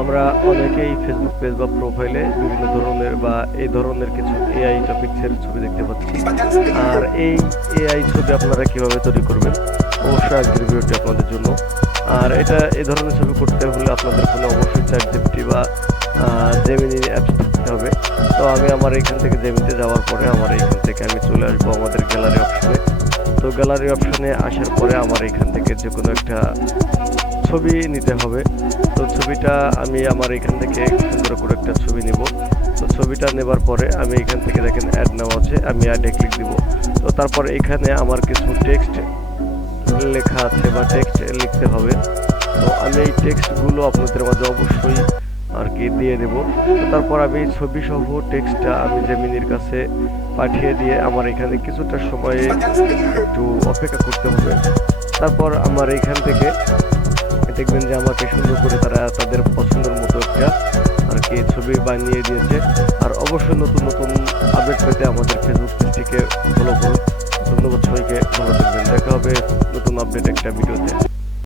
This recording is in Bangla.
আমরা অনেকেই ফেসবুক পেজ বা প্রোফাইলে বিভিন্ন ধরনের বা এই ধরনের কিছু এআই টপিক্সের ছবি দেখতে পাচ্ছি। আর এই এআই ছবি আপনারা কিভাবে তৈরি করবেন, অবশ্যই আজকের ভিডিওটি আপনাদের জন্য। আর এই ধরনের ছবি করতে হলে আপনাদের ফোনে অবশ্যই চ্যাটজিপিটি বা জেমিনি অ্যাপস থাকতে হবে। তো আমি আমার এখান থেকে জেমিনিতে যাওয়ার পরে আমার এখান থেকে আমি চলে আসবো আমাদের গ্যালারি অপশনে। তো গ্যালারি অপশনে আসার পরে আমার এখান থেকে যে কোনো একটা ছবি নিতে হবে। তো ছবিটা আমি আমার এখান থেকে সুন্দর করে একটা ছবি নিব। তো ছবিটা নেবার পরে আমি এখান থেকে দেখেন অ্যাড নেওয়া আছে, আমি অ্যাডে ক্লিক দিব। তো তারপর এখানে আমার কিছু টেক্সট লেখা আছে বা টেক্সট লিখতে হবে। তো আমি এই টেক্সটগুলো আপনাদের মাঝে অবশ্যই আর কি দিয়ে দেব। তো তারপর আমি ছবি সহ টেক্সটটা আমি জেমিনির কাছে পাঠিয়ে দিয়ে আমার এখানে কিছুটা সময়ে একটু অপেক্ষা করতে হবে। তারপর আমার এখান থেকে দেখবেন যে আমাকে সুন্দর করে তারা তাদের পছন্দের মতো একটা আর কি ছবি বানিয়ে দিয়েছে। আর অবশ্যই নতুন নতুন আপডেট পেতে আমাদের ফেসবুক পেজটিকে ফলো করুন। ধন্যবাদ সবাইকে, ভালো থাকবেন। দেখা হবে নতুন আপডেট একটা ভিডিওতে।